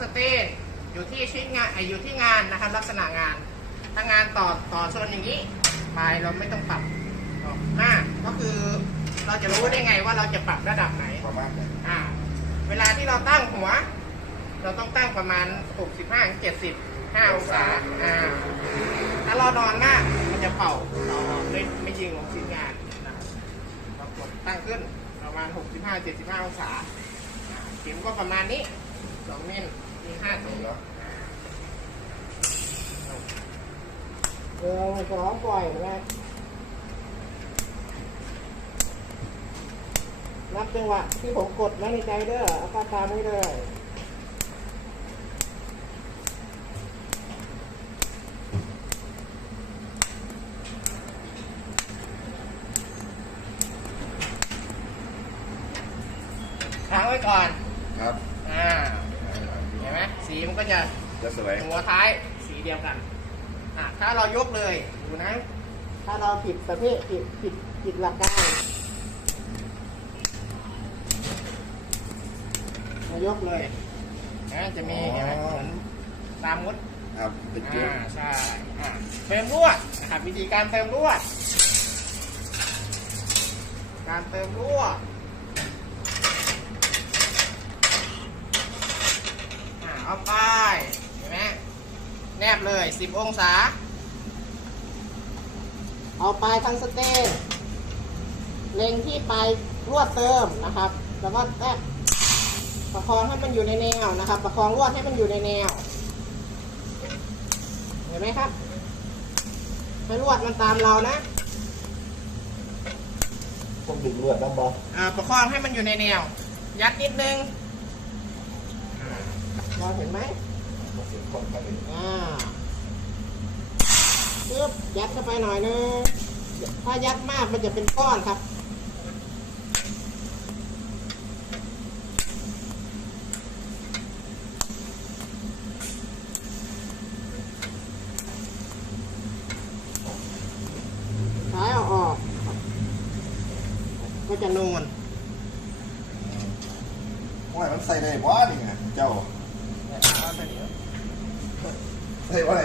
สเตนอยู่ที่ชิ้นงานเอ่ออยู่ที่งานนะครับ ลักษณะงานถ้างานต่อต่อชนอย่างนี้ปลายเราไม่ต้องปรับออกหน้าก็คือเราจะรู้ได้ไงว่าเราจะปรับระดับไหนประมาณนั้นอ่า เวลาที่เราตั้งหัว เราต้องตั้งประมาณ 65ถึง70 5องศาอ่าถ้าเรานอนหน้ามันจะเป่าเราไม่ไม่ยิงลงชิ้นงานนะครับเรากดตั้งขึ้นประมาณ 65 75 องศาอ่าเข็มก็ประมาณนี้ 2มิลมี5ถุงเนาะเออสองปล่อยนะนับจังหวะที่ผมกดไว้ในใจเด้อเอาก็ตามไว้เลยค้างไว้ก่อน ครับ อ่า เห็นไหมสีมันก็จะจะสวยหัวท้ายสีเดียวกันอะถ้าเรายกเลยดูนะ ถ้าเราผิดประเภทผิดผิดผิดหลักการเรายกเลยนะจะมีเห็นไหมเหมือนตามมุดครับเป็นเกลียวอ่าใช่อ่าเติมลวดนะครับวิธีการเติมลวดการเติมลวด อ่าเอาไปเห็นไหม แนบเลย 10 องศา เอาปลายทางสเตนเล็งที่ปลายลวดเติมนะครับ แล้วก็แตะประคองให้มันอยู่ในแนวนะครับ ประคองลวดให้มันอยู่ในแนว เห็นไหมครับให้ลวดมันตามเรานะต้องดึงลวดน้ำบอลอ่าประคองให้มันอยู่ในแนว ยัดนิดนึงอ่าเราเห็นไหม เสียงคนกันเลยอ่าปึ๊บยัดเข้าไปหน่อยนึงถ้ายัดมากมันจะเป็นก้อนครับซ้ายเอาออก ก็จะนูนว่ามันใส่ได้บ่นี่ไงเจ้า เอาไป